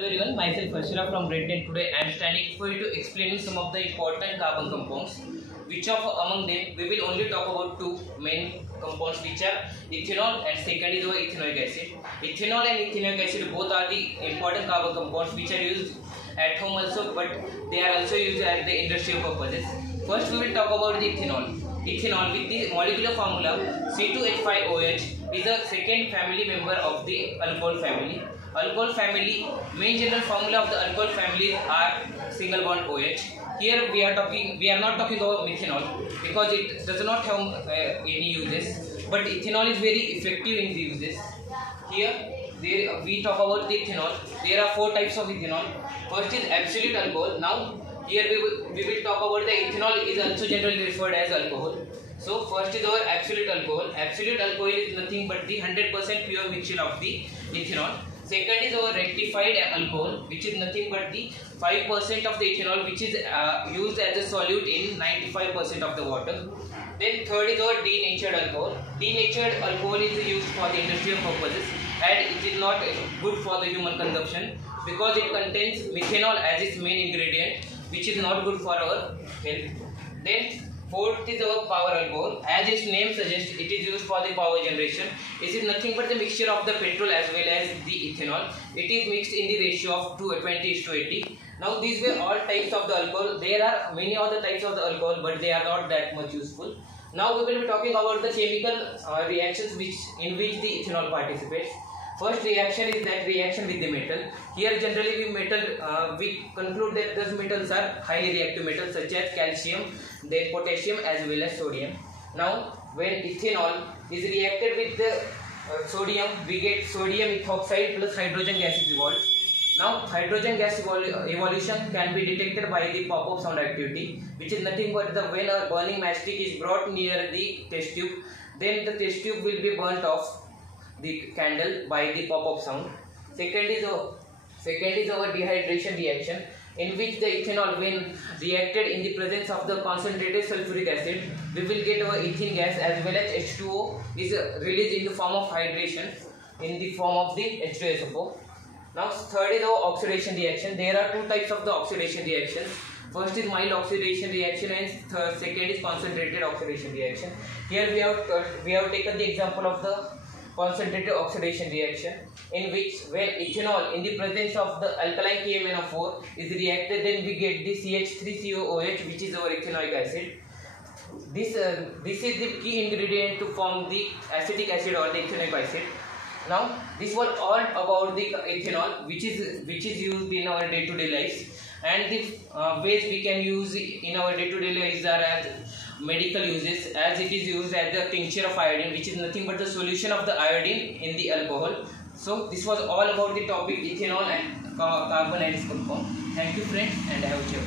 Hello everyone, myself Ashra from Red and today I am standing for you to explain some of the important carbon compounds. Which of among them we will only talk about two main compounds, which are ethanol and second is ethanoic acid. Ethanol and ethanoic acid both are the important carbon compounds which are used at home also, but they are also used at the industrial purposes. First we will talk about the ethanol. Ethanol with the molecular formula C2H5OH is the second family member of the alcohol family. Alcohol family, main general formula of the alcohol family are single bond OH. Here we are not talking about methanol because it does not have any uses, but ethanol is very effective in the uses. Here we talk about the ethanol. There are four types of ethanol. First is absolute alcohol. Now here we will talk about the ethanol is also generally referred as alcohol. So first is our absolute alcohol. Absolute alcohol is nothing but the 100% pure mixture of the ethanol. Second is our rectified alcohol, which is nothing but the 5% of the ethanol which is used as a solute in 95% of the water. Then third is our denatured alcohol. Denatured alcohol is used for the industrial purposes and it is not good for the human consumption because it contains methanol as its main ingredient, which is not good for our health. Then fourth is our power alcohol. As its name suggests, it is used for the power generation. It is nothing but the mixture of the petrol as well as the ethanol. It is mixed in the ratio of 20:80. Now these were all types of the alcohol. There are many other types of the alcohol, but they are not that much useful. Now we will be talking about the chemical reactions in which the ethanol participates. First reaction is that reaction with the metal. Here generally we conclude that those metals are highly reactive metals such as calcium, then potassium as well as sodium. Now when ethanol is reacted with the sodium, we get sodium ethoxide plus hydrogen gas is evolved. Now hydrogen gas evolution can be detected by the pop-up sound activity, which is nothing but when a burning matchstick is brought near the test tube, then the test tube will be burnt off the candle by the pop-up sound. Second is our dehydration reaction, in which the ethanol, when reacted in the presence of the concentrated sulfuric acid, we will get our ethene gas as well as H2O is released in the form of hydration in the form of the H2SO4. Now third is our oxidation reaction. There are two types of the oxidation reactions. First is mild oxidation reaction and second is concentrated oxidation reaction. Here we have taken the example of the concentrated oxidation reaction, in which when ethanol in the presence of the alkaline KMnO4 is reacted, then we get the CH3COOH, which is our ethanoic acid. This is the key ingredient to form the acetic acid or the ethanoic acid. Now this was all about the ethanol, which is used in our day-to-day lives, and the ways we can use in our day-to-day lives are as medical uses, as it is used as the tincture of iodine, which is nothing but the solution of the iodine in the alcohol. So this was all about the topic ethanol and carbon and its compound. Thank you friends, and have a cheer.